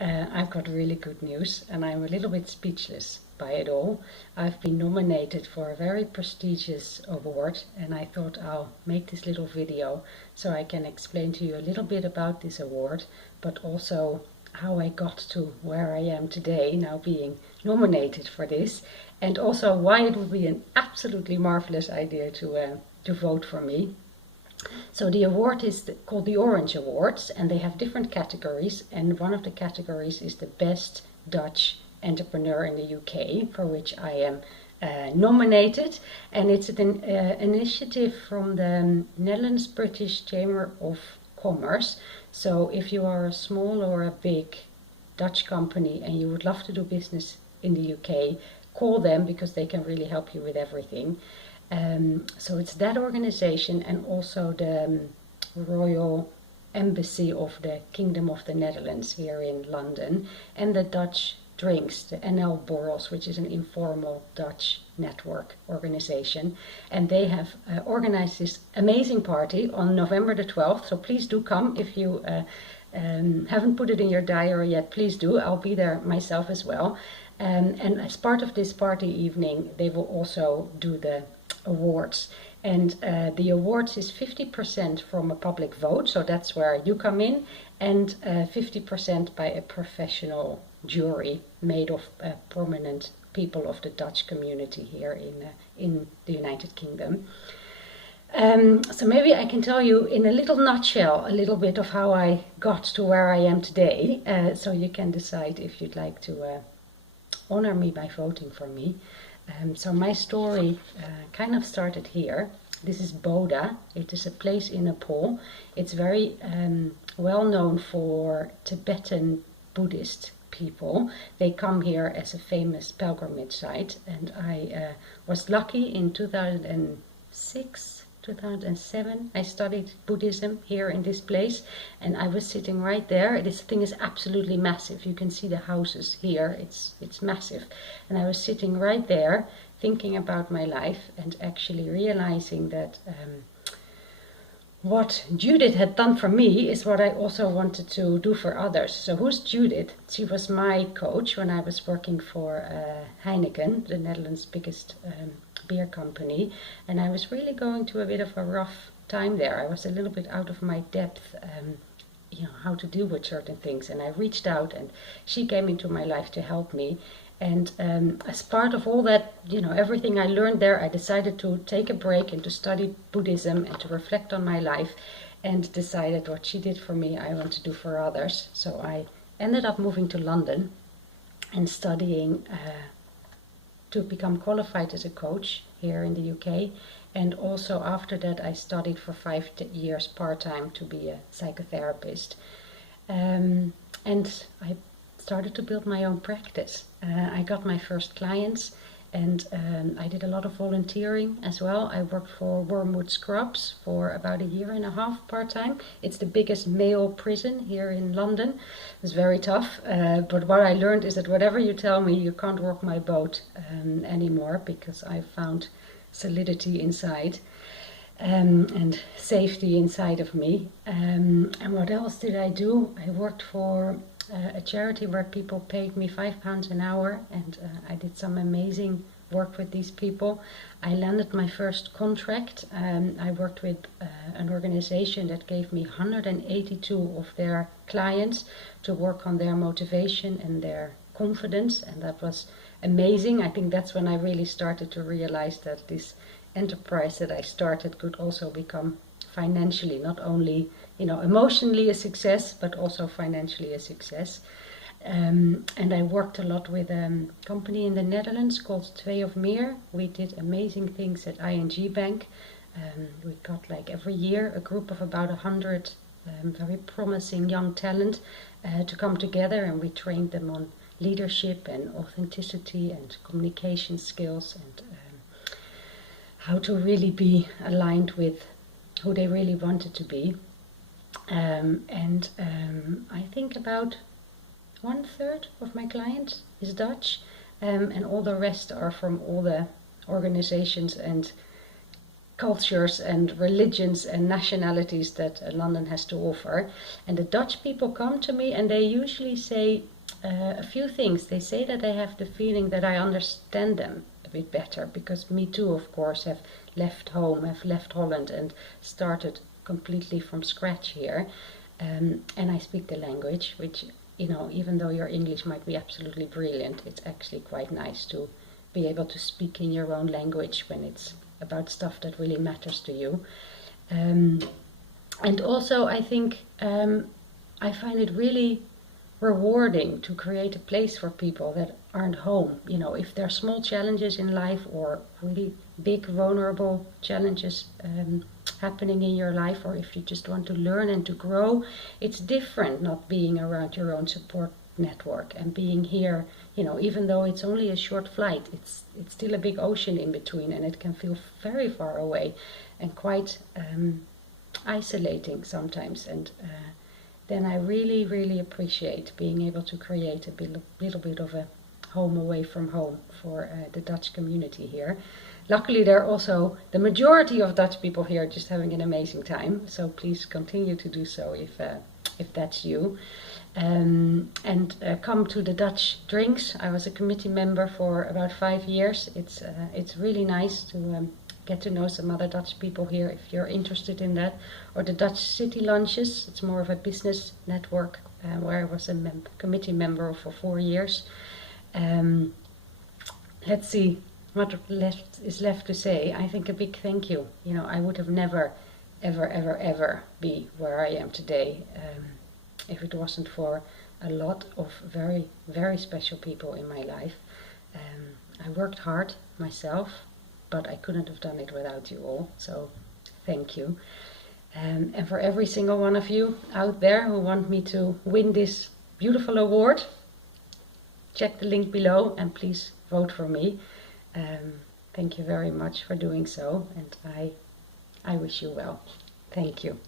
I've got really good news, and I'm a little bit speechless by it all. I've been nominated for a very prestigious award, and I thought I'll make this little video so I can explain to you a little bit about this award, but also how I got to where I am today, now being nominated for this, and also why it would be an absolutely marvelous idea to vote for me. So the award is called the Orange Awards, and they have different categories, and one of the categories is the Best Dutch Entrepreneur in the UK, for which I am nominated, and it's an initiative from the Netherlands British Chamber of Commerce. So if you are a small or a big Dutch company and you would love to do business in the UK, call them because they can really help you with everything. So it's that organization and also the Royal Embassy of the Kingdom of the Netherlands here in London, and the Dutch Drinks, the NL Borrels, which is an informal Dutch network organization. And they have organized this amazing party on November the 12th. So please do come. If you haven't put it in your diary yet, please do. I'll be there myself as well. And as part of this party evening, they will also do the awards. And the awards is 50% from a public vote, so that's where you come in, and 50% by a professional jury made of prominent people of the Dutch community here in the United Kingdom. So maybe I can tell you in a little nutshell a little bit of how I got to where I am today, so you can decide if you'd like to honor me by voting for me. So my story kind of started here. This is Boda. It is a place in Nepal. It's very well known for Tibetan Buddhist people. They come here as a famous pilgrimage site, and I was lucky in 2006, 2007, I studied Buddhism here in this place, and I was sitting right there. This thing is absolutely massive. You can see the houses here. It's massive. And I was sitting right there thinking about my life and actually realizing that what Judith had done for me is what I also wanted to do for others. So who's Judith? She was my coach when I was working for Heineken, the Netherlands' biggest beer company, and I was really going through a bit of a rough time there. I was a little bit out of my depth, how to deal with certain things, and I reached out, and she came into my life to help me. And as part of all that, everything I learned there, I decided to take a break and to study Buddhism and to reflect on my life, and decided what she did for me, I want to do for others. So I ended up moving to London and studying to become qualified as a coach here in the UK. And also after that, I studied for 5 years part-time to be a psychotherapist. And I started to build my own practice. I got my first clients, and I did a lot of volunteering as well. I worked for Wormwood Scrubs for about 1.5 years part-time. It's the biggest male prison here in London. It was very tough, but what I learned is that whatever you tell me, you can't rock my boat anymore, because I found solidity inside and safety inside of me. And what else did I do? I worked for a charity where people paid me £5 an hour, and I did some amazing work with these people. I landed my first contract. I worked with an organization that gave me 182 of their clients to work on their motivation and their confidence, and that was amazing. I think that's when I really started to realize that this enterprise that I started could also become financially, not only emotionally a success, but also financially a success. And I worked a lot with a company in the Netherlands called Twee of Meer. We did amazing things at ING Bank. We got every year a group of about 100 very promising young talent to come together, and we trained them on leadership and authenticity and communication skills, and how to really be aligned with who they really wanted to be. I think about 1/3 of my clients is Dutch, and all the rest are from all the organizations and cultures and religions and nationalities that London has to offer. And the Dutch people come to me and they usually say a few things. They say that they have the feeling that I understand them a bit better, because me too, of course, have left home, have left Holland and started completely from scratch here. And I speak the language, which, even though your English might be absolutely brilliant, it's actually quite nice to be able to speak in your own language when it's about stuff that really matters to you. And also, I think I find it really rewarding to create a place for people that aren't home. If there are small challenges in life or really big vulnerable challenges happening in your life, or if you just want to learn and to grow, it's different not being around your own support network and being here. Even though it's only a short flight, it's still a big ocean in between, and it can feel very far away and quite isolating sometimes. And then I really, really appreciate being able to create a little bit of a home away from home for the Dutch community here. Luckily, there are also the majority of Dutch people here just having an amazing time. So please continue to do so if that's you. And come to the Dutch drinks. I was a committee member for about 5 years. It's really nice to get to know some other Dutch people here if you're interested in that. Or the Dutch city lunches. It's more of a business network where I was a committee member for 4 years. Let's see what is left to say. I think a big thank you. I would have never, ever be where I am today if it wasn't for a lot of very, very special people in my life. I worked hard myself, but I couldn't have done it without you all. So thank you. And for every single one of you out there who want me to win this beautiful award, check the link below and please vote for me. Thank you very much for doing so, and I wish you well. Thank you.